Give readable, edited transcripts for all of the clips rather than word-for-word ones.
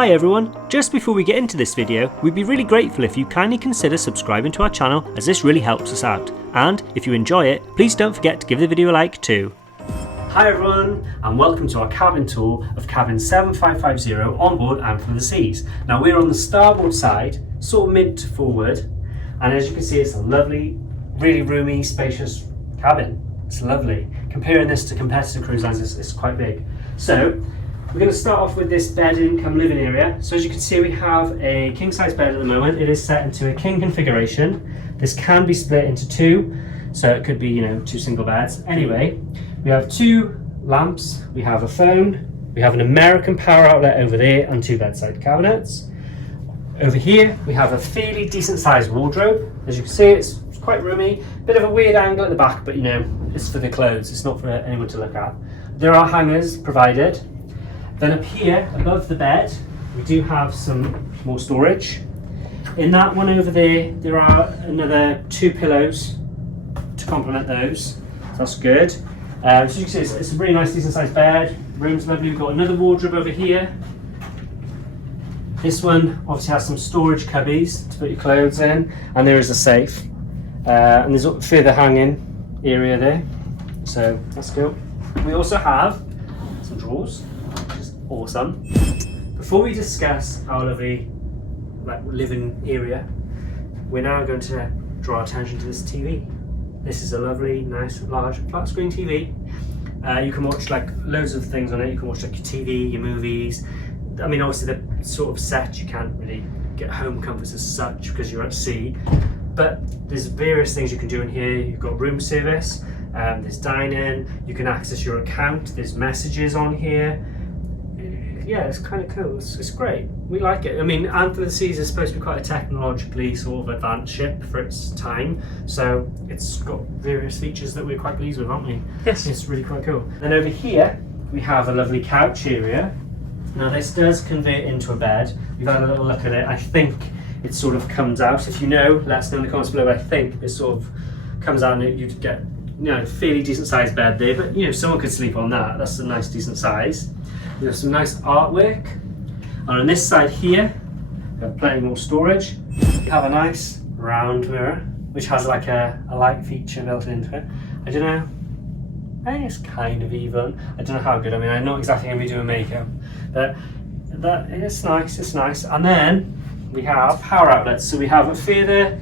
Hi everyone, just before we get into this video, we'd be really grateful if you kindly consider subscribing to our channel as this really helps us out. And if you enjoy it, please don't forget to give the video a like too. Hi everyone, and welcome to our cabin tour of cabin 7550 on board Anthem of the Seas. Now we're on the starboard side, sort of mid to forward, and as you can see it's a lovely, really roomy, spacious cabin. It's lovely. Comparing this to competitor cruise lines, it's quite big. So we're going to start off with this bed-in come living area. So as you can see, we have a king-size bed at the moment. It is set into a king configuration. This can be split into two, so it could be, you know, two single beds. Anyway, we have two lamps, we have a phone, we have an American power outlet over there and two bedside cabinets. Over here, we have a fairly decent-sized wardrobe. As you can see, it's quite roomy. Bit of a weird angle at the back, but you know, it's for the clothes. It's not for anyone to look at. There are hangers provided. Then up here, above the bed, we do have some more storage. In that one over there, there are another two pillows to complement those. So that's good. So you can see it's a really nice, decent sized bed. Room's lovely. We've got another wardrobe over here. This one obviously has some storage cubbies to put your clothes in, and there is a safe. And there's a further hanging area there. So that's cool. We also have some drawers. Awesome. Before we discuss our lovely living area, we're now going to draw attention to this TV. This is a lovely, nice, large flat screen TV. You can watch like loads of things on it. You can watch like your TV, your movies. I mean, obviously the sort of set you can't really get home comforts as such because you're at sea. But there's various things you can do in here. You've got room service. There's dining. You can access your account. There's messages on here. Yeah, it's kind of cool. It's great. We like it. I mean, Anthem of the Seas is supposed to be quite a technologically sort of advanced ship for its time, so it's got various features that we're quite pleased with, aren't we? Yes. It's really quite cool. Then over here, we have a lovely couch area. Now this does convert into a bed. We've had a little look at it. I think it sort of comes out. If you know, let us know in the comments below. I think it sort of comes out and you'd get, you know, a fairly decent sized bed there, but you know, someone could sleep on that. That's a nice, decent size. We have some nice artwork. And on this side here, we have plenty more storage. We have a nice round mirror, which has like a light feature built into it. I don't know, I think it's kind of even. I don't know how good. I mean, I'm not exactly going to be doing makeup, but it's nice, it's nice. And then we have power outlets. So we have a further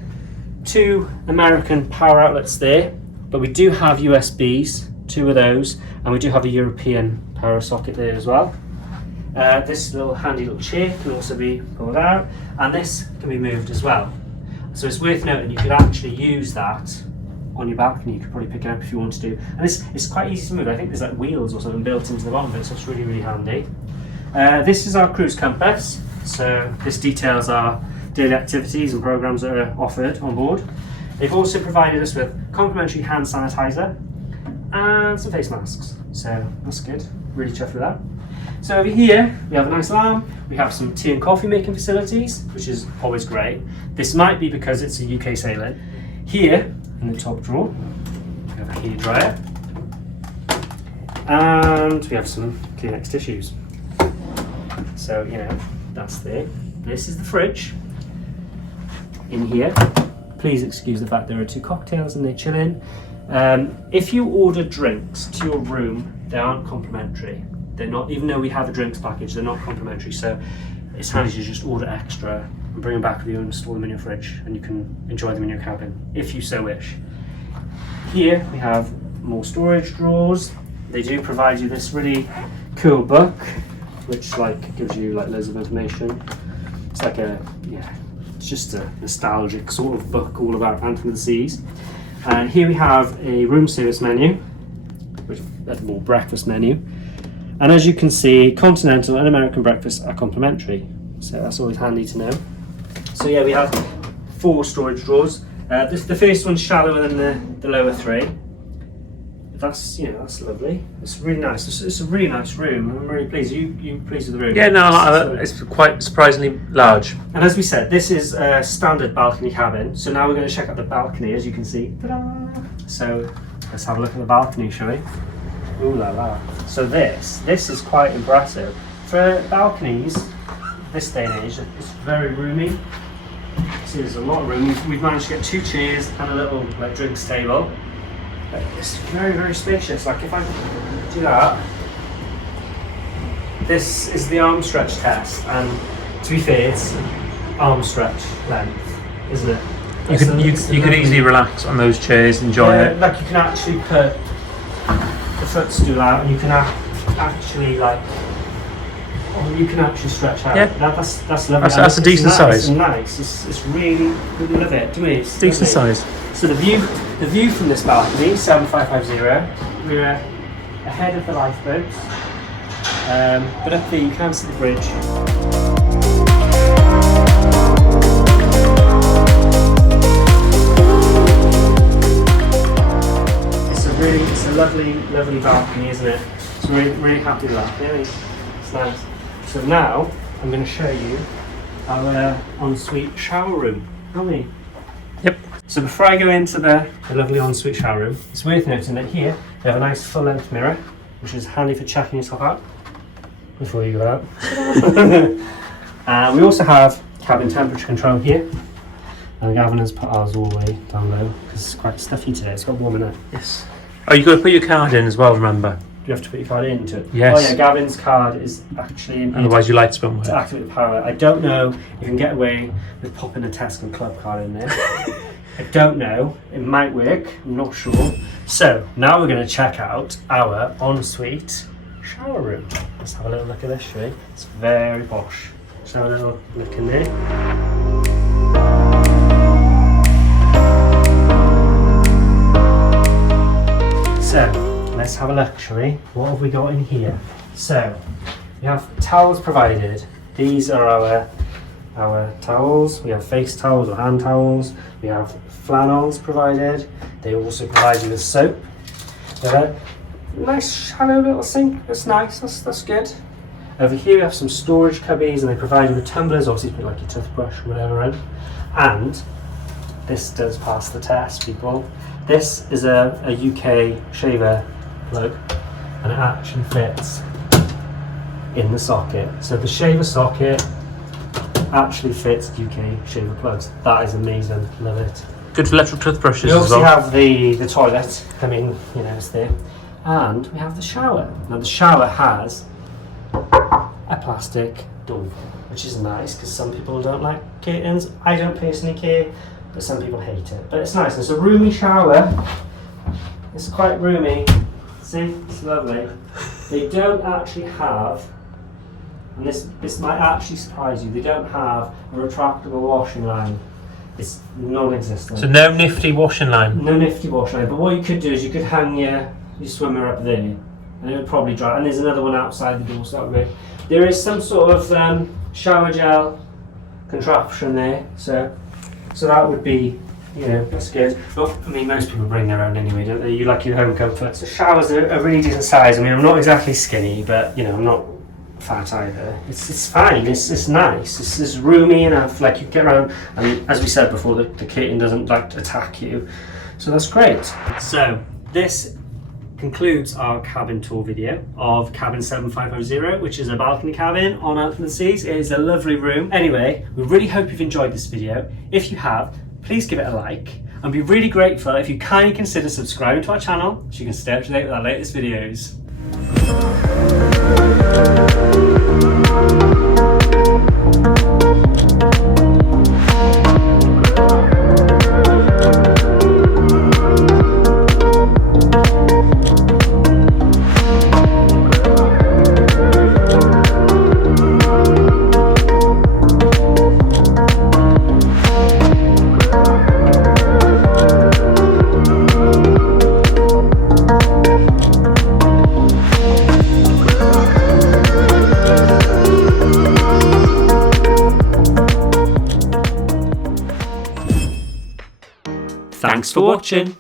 two American power outlets there, but we do have USBs, two of those, and we do have a European power socket there as well. This little handy little chair can also be pulled out, and this can be moved as well. So it's worth noting you could actually use that on your balcony. You could probably pick it up if you wanted to, and it's quite easy to move. I think there's like wheels or something built into the bottom of it, so it's really, really handy. This is our cruise compass. So this details our daily activities and programs that are offered on board. They've also provided us with complimentary hand sanitizer and some face masks, so that's good. Really chuffed with that. So over here we have a nice lamp. We have some tea and coffee making facilities, which is always great. This might be because it's a UK sailing. Here in the top drawer we have a hairdryer, and we have some Kleenex tissues. So you know, that's there. This is the fridge. In here, please excuse the fact there are two cocktails and they're chilling. If you order drinks to your room, they aren't complimentary. They're not, even though we have a drinks package, they're not complimentary. So it's handy to just order extra and bring them back with you and store them in your fridge, and you can enjoy them in your cabin if you so wish. Here we have more storage drawers. They do provide you this really cool book, which like gives you like loads of information. It's like it's just a nostalgic sort of book all about Anthem of the Seas. And here we have a room service menu, which is more breakfast menu. And as you can see, continental and American breakfast are complimentary, so that's always handy to know. So yeah, we have 4 storage drawers. The first one's shallower than the lower 3. That's, you know, that's lovely. It's really nice. It's a really nice room. I'm really pleased. You pleased with the room? Yeah, no, it's quite surprisingly large. And as we said, this is a standard balcony cabin. So now we're going to check out the balcony, as you can see. Ta-da! So let's have a look at the balcony, shall we? Ooh la la. So this is quite impressive. For balconies, this day and age, it's very roomy. See, there's a lot of room. We've managed to get 2 chairs and a little like drinks table. But it's very, very spacious. Like if I do that, this is the arm stretch test, and to be fair, it's arm stretch length, isn't it? You could easily relax on those chairs, enjoy it. Like you can actually put the footstool out, and you can actually like, you can actually stretch out. Yeah. That's lovely. That's a decent size. It's nice. It's really love it. To me, it's decent lovely. size. So the view from this balcony, 7550, we're ahead of the lifeboats, but up there you can see the bridge. It's a lovely balcony, isn't it? So we're really happy with that. Really, it's nice. So now I'm going to show you our ensuite shower room, aren't we? Yep. So before I go into the lovely ensuite shower room, it's worth noting that here we have a nice full-length mirror, which is handy for checking yourself out before you go out. We also have cabin temperature control here, and Gavin has put ours all the way down low because it's quite stuffy today. It's got warm in it. Yes. Oh, you've got to put your card in as well, remember? You have to put your card into it. Yes. Oh yeah, Gavin's card is actually in Otherwise your lights won't to work. activate the power. I don't know if you can get away with popping a Tesco Club card in there. I don't know. It might work. I'm not sure. So now we're going to check out our ensuite shower room. Let's have a little look at this, shall we? It's very posh. Let's have a little look in there. So let's have a look, shall we? What have we got in here? So we have towels provided. These are our towels. We have face towels or hand towels. We have flannels provided. They also provide you with soap. We have a nice shallow little sink. That's nice. That's good. Over here we have some storage cubbies, and they provide you with tumblers. Obviously, put like your toothbrush or whatever in. And this does pass the test, people. This is a UK shaver plug, and it actually fits in the socket. So the shaver socket actually fits UK shaver plugs. That is amazing. Love it. Good for electric toothbrushes We as obviously well. have the toilet. I mean, you know, it's there. And we have the shower. Now the shower has a plastic door, which is nice because some people don't like curtains. I don't personally care, but some people hate it. But it's nice. It's a roomy shower. It's quite roomy. See, it's lovely. They don't actually have, and this might actually surprise you, they don't have a retractable washing line. It's non-existent. So no nifty washing line. No nifty washing line. But what you could do is you could hang your swimmer up there, and it would probably dry. And there's another one outside the door, so that would be. There is some sort of shower gel contraption there, so that would be, you know, that's good. But I mean, most people bring their own anyway, don't they? You like your home comfort. So showers are a really decent size. I mean, I'm not exactly skinny, but you know, I'm not fat either. It's fine. It's nice. It's roomy enough. Like you can get around, and as we said before, the curtain doesn't like to attack you, so that's great. So this concludes our cabin tour video of cabin 7550, which is a balcony cabin on Out from the Seas. It is a lovely room. Anyway, we really hope you've enjoyed this video. If you have, please give it a like, and be really grateful if you kindly consider subscribing to our channel so you can stay up to date with our latest videos. Thanks for watching.